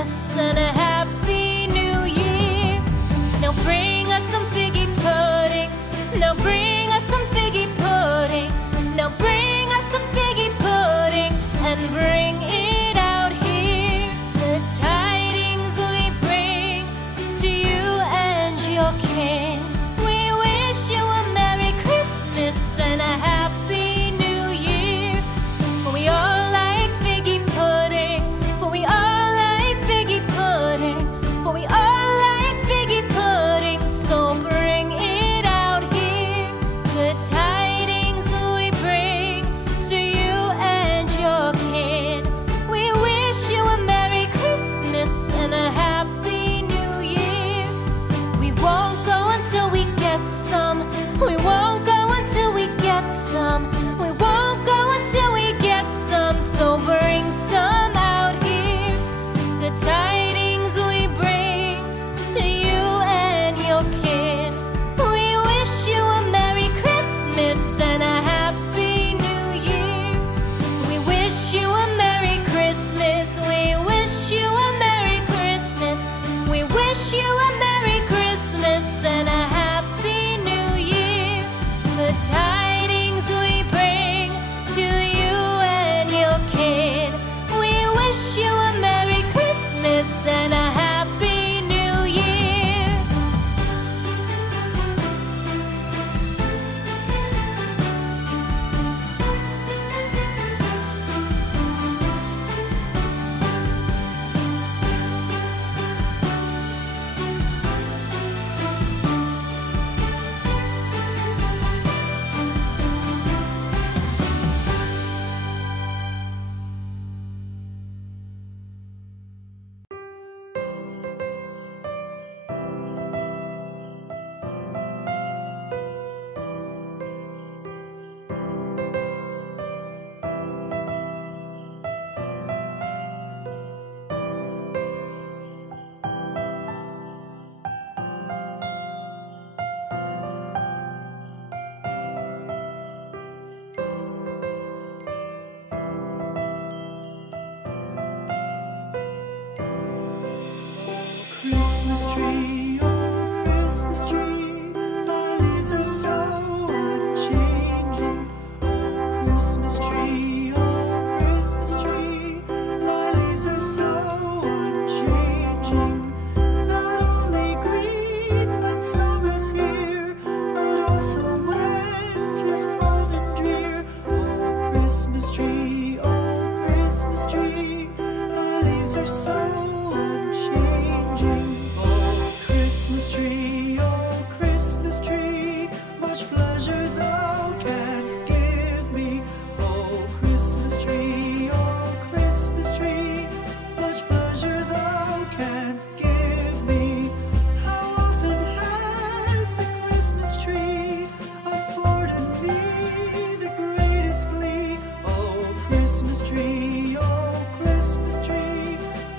Christmas and a Happy New Year. Now bring us some figgy pudding. Now bring us some figgy pudding. Now bring us some figgy pudding and bring it out here. The tidings we bring to you and your kin. We wish you a Merry Christmas and a Happy New Year. For we all like figgy pudding. For we all like figgy pudding. For we all like figgy pudding. So bring it out here. The tidings we bring to you and your kin. We wish you a Merry Christmas and a Happy New Year. We won't go until we get some. We won't go until we get some. We won't go until we get some. So bring some out here. The tidings we bring to you and your kin. We wish you a Merry Christmas and a Happy New Year. We wish you a Merry Christmas. We wish you a Merry Christmas. We wish you a Merry Christmas and a Happy New Year. The tidings we bring to you and your kid. We wish you a Merry Christmas and a Happy New Year. Christmas tree, oh Christmas tree, thy leaves are so unchanging. Oh Christmas tree, thy leaves are so unchanging. Not only green when summer's here, but also when 'tis cold and drear. Oh Christmas tree, thy leaves are so unchanging. Oh Christmas tree, much pleasure thou canst give me. Oh Christmas tree, much pleasure thou canst give me. How often has the Christmas tree afforded me the greatest glee. Oh Christmas tree,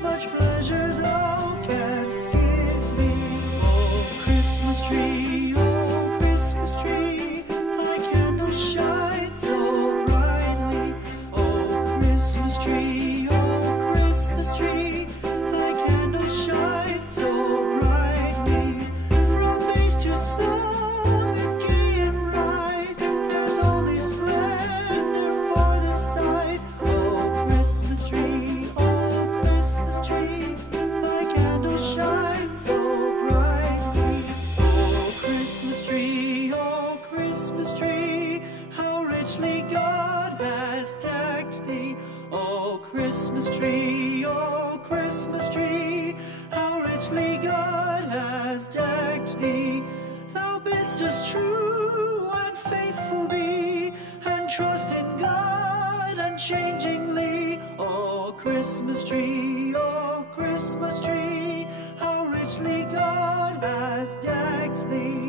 much pleasure thou canst give me. Oh Christmas tree, thy candle shines so brightly. Oh Christmas tree, thy candle shines so brightly. From base to summit, gay and bright, there's only splendor for the sight. Oh Christmas tree, thy candle shines so brightly. Oh Christmas tree, how richly God has decked thee. Oh Christmas tree, how richly God has decked thee. Thou bidst us true and faithful be, and trust in God unchangingly. Oh Christmas tree, how richly God has decked thee.